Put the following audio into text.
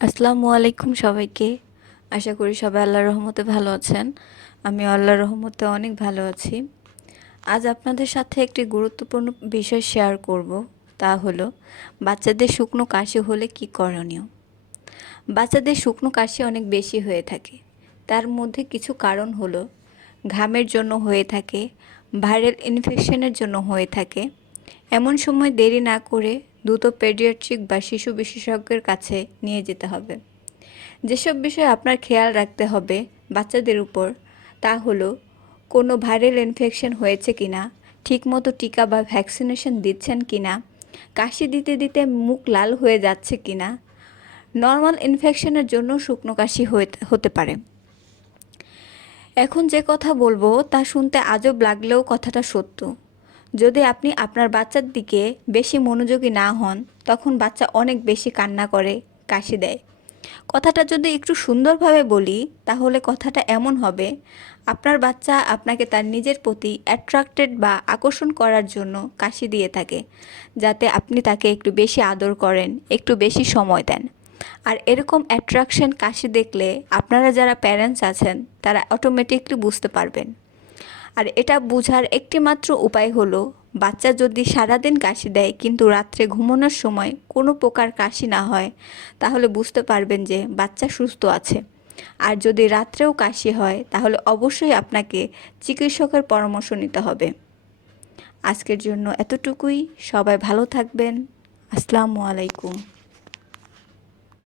আসসালামু আলাইকুম সবাইকে। আশা করি সবাই আল্লাহর রহমতে ভালো আছেন। আমি আল্লাহর রহমতে অনেক ভালো আছি। আজ আপনাদের সাথে একটি গুরুত্বপূর্ণ বিষয় শেয়ার করব, তা হলো বাচ্চাদের শুকনো কাশি হলে কি করণীয়। বাচ্চাদের শুকনো কাশি অনেক বেশি হয়ে থাকে। তার মধ্যে কিছু কারণ হলো ঘামের জন্য হয়ে থাকে, ভাইরাল ইনফেকশনের জন্য হয়ে থাকে। এমন সময় দেরি না করে দ্রুত পেডিয়াট্রিক বা শিশু বিশেষজ্ঞের কাছে নিয়ে যেতে হবে। যেসব বিষয়ে আপনার খেয়াল রাখতে হবে বাচ্চাদের উপর, তা হলো কোনো ভাইরাল ইনফেকশন হয়েছে কিনা, ঠিকমতো টিকা বা ভ্যাকসিনেশন দিচ্ছেন কিনা, কাশি দিতে দিতে মুখ লাল হয়ে যাচ্ছে কিনা। নর্মাল ইনফেকশনের জন্য শুকনো কাশি হতে পারে। এখন যে কথা বলবো তা শুনতে আজব লাগলেও কথাটা সত্য। যদি আপনি আপনার বাচ্চার দিকে বেশি মনোযোগী না হন, তখন বাচ্চা অনেক বেশি কান্না করে, কাশি দেয়। কথাটা যদি একটু সুন্দরভাবে বলি, তাহলে কথাটা এমন হবে, আপনার বাচ্চা আপনাকে তার নিজের প্রতি অ্যাট্রাক্টেড বা আকর্ষণ করার জন্য কাশি দিয়ে থাকে, যাতে আপনি তাকে একটু বেশি আদর করেন, একটু বেশি সময় দেন। আর এরকম অ্যাট্রাকশন কাশি দেখলে আপনারা যারা প্যারেন্টস আছেন তারা অটোমেটিকলি বুঝতে পারবেন। আর এটা বোঝার একটি মাত্র উপায় হলো, বাচ্চা যদি সারাদিন কাশি দেয় কিন্তু রাত্রে ঘুমানোর সময় কোনো প্রকার কাশি না হয়, তাহলে বুঝতে পারবেন যে বাচ্চা সুস্থ আছে। আর যদি রাত্রেও কাশি হয়, তাহলে অবশ্যই আপনাকে চিকিৎসকের পরামর্শ নিতে হবে। আজকের জন্য এতটুকুই। সবাই ভালো থাকবেন। আসসালামু আলাইকুম।